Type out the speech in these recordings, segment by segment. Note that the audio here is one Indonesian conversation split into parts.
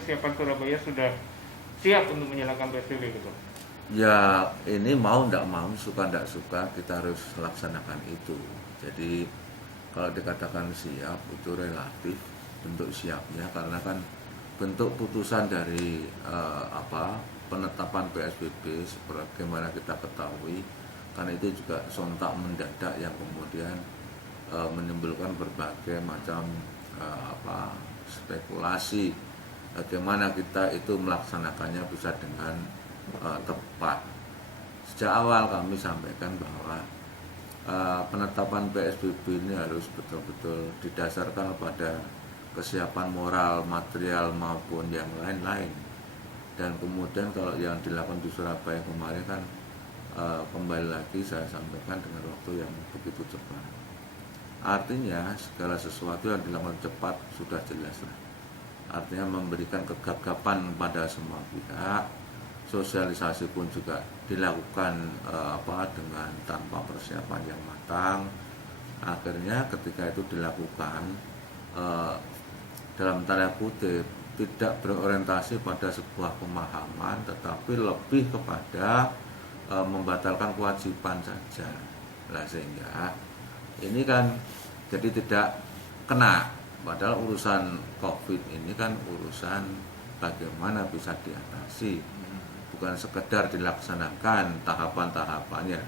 kesiapan Surabaya sudah siap untuk menjalankan PSBB gitu? Ya ini mau ndak mau, suka ndak suka kita harus laksanakan itu. Jadi kalau dikatakan siap itu relatif bentuk siapnya, karena kan bentuk putusan dari penetapan PSBB sebagaimana kita ketahui, karena itu juga sontak mendadak yang kemudian menimbulkan berbagai macam spekulasi bagaimana kita itu melaksanakannya bisa dengan tepat. Sejak awal kami sampaikan bahwa penetapan PSBB ini harus betul-betul didasarkan pada kesiapan moral, material maupun yang lain-lain. Dan kemudian kalau yang dilakukan di Surabaya kemarin kan kembali lagi saya sampaikan dengan waktu yang begitu cepat. Artinya segala sesuatu yang dilakukan cepat sudah jelas lah. Artinya memberikan kegagapan pada semua pihak. Sosialisasi pun juga dilakukan dengan tanpa persiapan yang matang. Akhirnya ketika itu dilakukan dalam tanda kutip tidak berorientasi pada sebuah pemahaman, tetapi lebih kepada membatalkan kewajiban saja. Nah, sehingga ini kan jadi tidak kena. Padahal urusan COVID ini kan urusan bagaimana bisa diatasi, bukan sekedar dilaksanakan tahapan-tahapannya.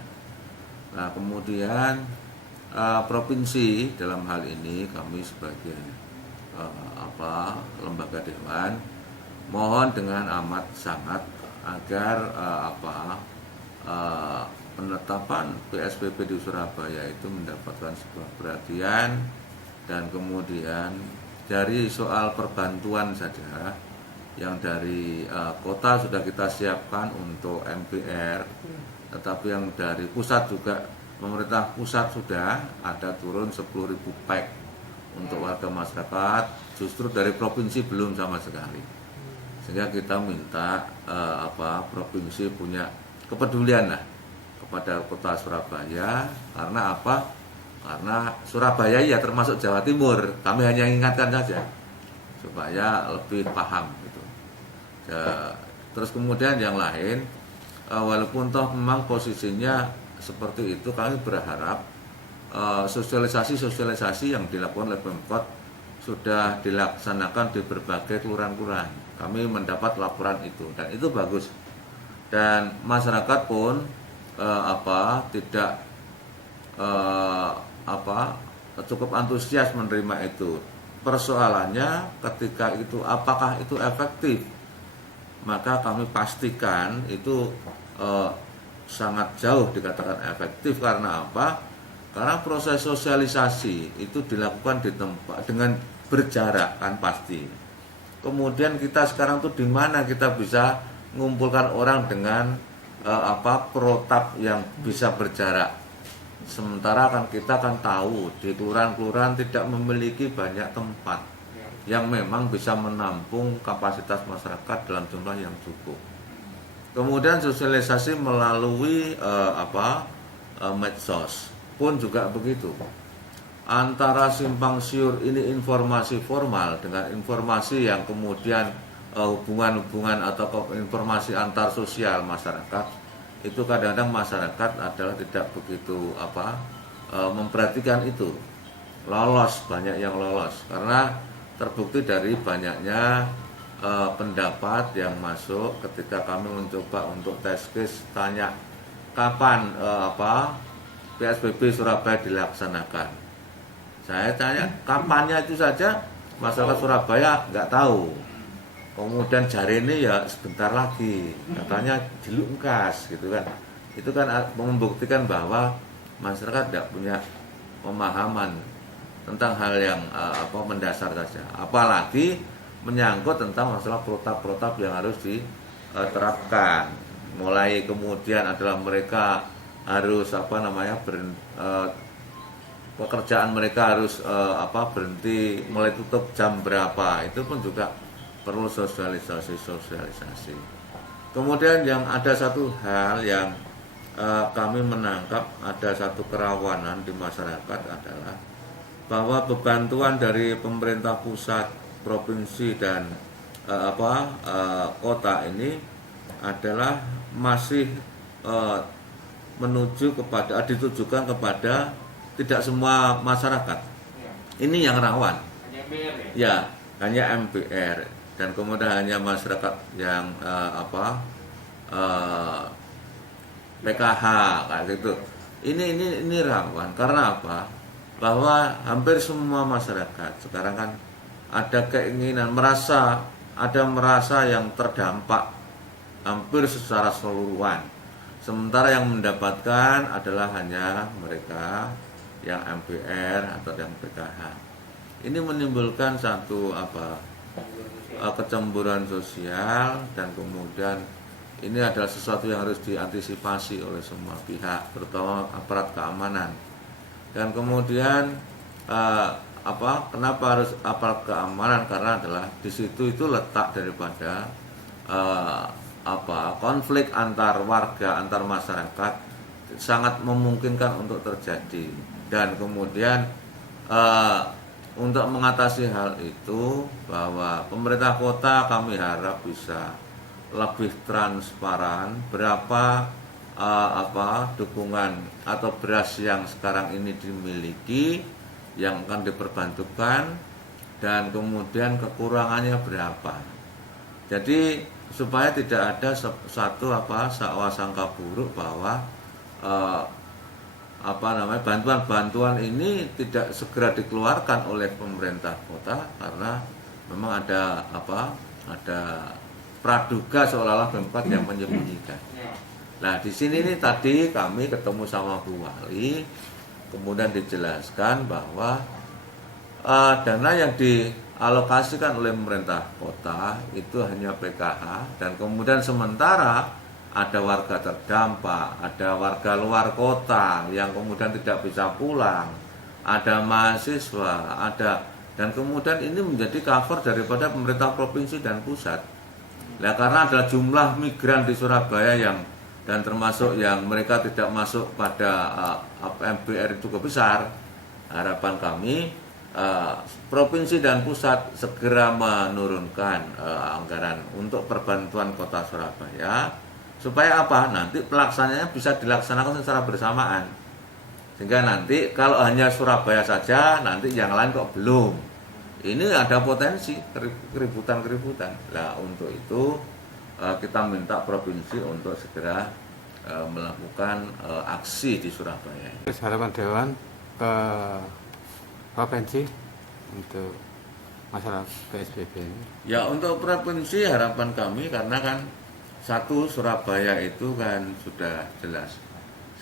Nah, kemudian provinsi dalam hal ini kami sebagai lembaga dewan mohon dengan amat sangat agar penetapan PSBB di Surabaya itu mendapatkan sebuah perhatian, dan kemudian dari soal perbantuan saja yang dari kota sudah kita siapkan untuk MBR, tetapi yang dari pusat juga pemerintah pusat sudah ada turun 10.000 pack untuk warga masyarakat, justru dari provinsi belum sama sekali. Sehingga kita minta provinsi punya kepedulian lah kepada kota Surabaya. Karena apa? Karena Surabaya ya termasuk Jawa Timur. Kami hanya ingatkan saja supaya lebih paham gitu. Ya, terus kemudian yang lain, walaupun toh memang posisinya seperti itu, kami berharap sosialisasi yang dilakukan oleh Pemkot sudah dilaksanakan di berbagai kelurahan-kelurahan. Kami mendapat laporan itu dan itu bagus. Dan masyarakat pun tidak cukup antusias menerima itu. Persoalannya ketika itu apakah itu efektif? Maka kami pastikan itu sangat jauh dikatakan efektif. Karena apa? Karena proses sosialisasi itu dilakukan di tempat dengan berjarak kan pasti. Kemudian kita sekarang tuh di mana kita bisa mengumpulkan orang dengan protap yang bisa berjarak. Sementara kan kita kan tahu di kelurahan-kelurahan tidak memiliki banyak tempat yang memang bisa menampung kapasitas masyarakat dalam jumlah yang cukup. Kemudian sosialisasi melalui medsos pun juga begitu. Antara simpang siur ini informasi formal dengan informasi yang kemudian hubungan-hubungan atau informasi antar sosial masyarakat, itu kadang-kadang masyarakat adalah tidak begitu memperhatikan itu. Lolos, banyak yang lolos karena terbukti dari banyaknya pendapat yang masuk ketika kami mencoba untuk test case tanya kapan PSBB Surabaya dilaksanakan. Saya tanya kapannya itu saja masyarakat Surabaya nggak tahu. Kemudian jari ini ya sebentar lagi, katanya jeluk engkas gitu kan. Itu kan membuktikan bahwa masyarakat tidak punya pemahaman tentang hal yang mendasar saja. Apalagi menyangkut tentang masalah protap-protap yang harus diterapkan. Mulai kemudian adalah mereka harus pekerjaan mereka harus berhenti mulai tutup jam berapa, itu pun juga perlu sosialisasi. Kemudian yang ada satu hal yang kami menangkap ada satu kerawanan di masyarakat adalah bahwa bebantuan dari pemerintah pusat, provinsi dan kota ini adalah masih ditujukan kepada tidak semua masyarakat. Ya. Ini yang rawan. Hanya MBR ya? Ya, hanya MPR dan kemudian hanya masyarakat yang PKH kayak gitu. Ini rawan karena apa? Bahwa hampir semua masyarakat sekarang kan ada keinginan merasa yang terdampak hampir secara keseluruhan. Sementara yang mendapatkan adalah hanya mereka yang MPR atau yang PKH. Ini menimbulkan satu kecemburuan sosial dan kemudian ini adalah sesuatu yang harus diantisipasi oleh semua pihak, terutama aparat keamanan. Dan kemudian kenapa harus aparat keamanan? Karena adalah di situ itu letak daripada konflik antar warga, antar masyarakat sangat memungkinkan untuk terjadi. Dan kemudian untuk mengatasi hal itu, bahwa pemerintah kota kami harap bisa lebih transparan berapa dukungan atau beras yang sekarang ini dimiliki yang akan diperbantukan dan kemudian kekurangannya berapa. Jadi supaya tidak ada satu sangka buruk bahwa bantuan-bantuan ini tidak segera dikeluarkan oleh pemerintah kota karena memang ada praduga seolah-olah Pemkot yang menyembunyikan. Nah, di sini nih tadi kami ketemu sama Bu Wali, kemudian dijelaskan bahwa dana yang dialokasikan oleh pemerintah kota itu hanya PKH dan kemudian sementara ada warga terdampak, ada warga luar kota yang kemudian tidak bisa pulang, ada mahasiswa, dan kemudian ini menjadi cover daripada pemerintah provinsi dan pusat. Nah, karena ada jumlah migran di Surabaya dan termasuk yang mereka tidak masuk pada MBR cukup besar, harapan kami provinsi dan pusat segera menurunkan anggaran untuk perbantuan kota Surabaya supaya nanti pelaksanaannya bisa dilaksanakan secara bersamaan, sehingga nanti kalau hanya Surabaya saja nanti yang lain kok belum, ini ada potensi keributan. Nah, untuk itu kita minta provinsi untuk segera melakukan aksi di Surabaya. Harapan Dewan ke provinsi untuk masalah PSBB ini? Ya, untuk provinsi harapan kami karena kan satu, Surabaya itu kan sudah jelas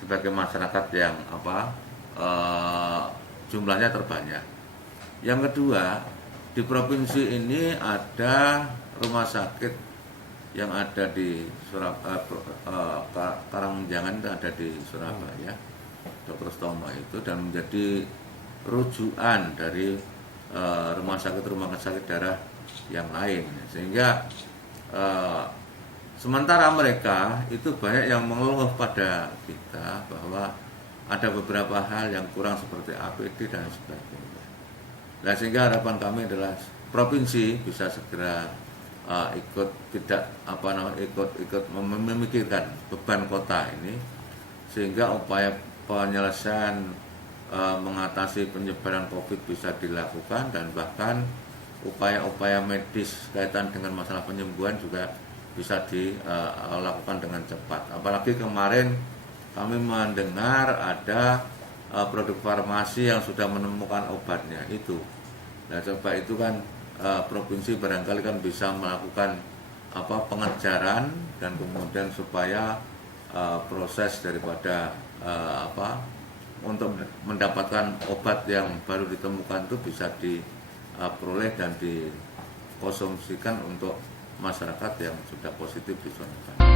sebagai masyarakat yang jumlahnya terbanyak. Yang kedua, di provinsi ini ada rumah sakit yang ada di Karangmenjangan, ada di Surabaya, Dr. Stomo itu, dan menjadi rujukan dari rumah sakit darah yang lain, sehingga sementara mereka itu banyak yang mengeluh pada kita bahwa ada beberapa hal yang kurang seperti APD dan sebagainya. Nah, sehingga harapan kami adalah provinsi bisa segera ikut memikirkan beban kota ini, sehingga upaya penyelesaian mengatasi penyebaran COVID bisa dilakukan, dan bahkan upaya-upaya medis kaitan dengan masalah penyembuhan juga bisa dilakukan dengan cepat. Apalagi kemarin kami mendengar ada produk farmasi yang sudah menemukan obatnya itu. Nah, coba itu kan provinsi barangkali kan bisa melakukan pengejaran dan kemudian supaya proses daripada untuk mendapatkan obat yang baru ditemukan itu bisa diperoleh dan dikonsumsikan untuk masyarakat yang sudah positif di zona.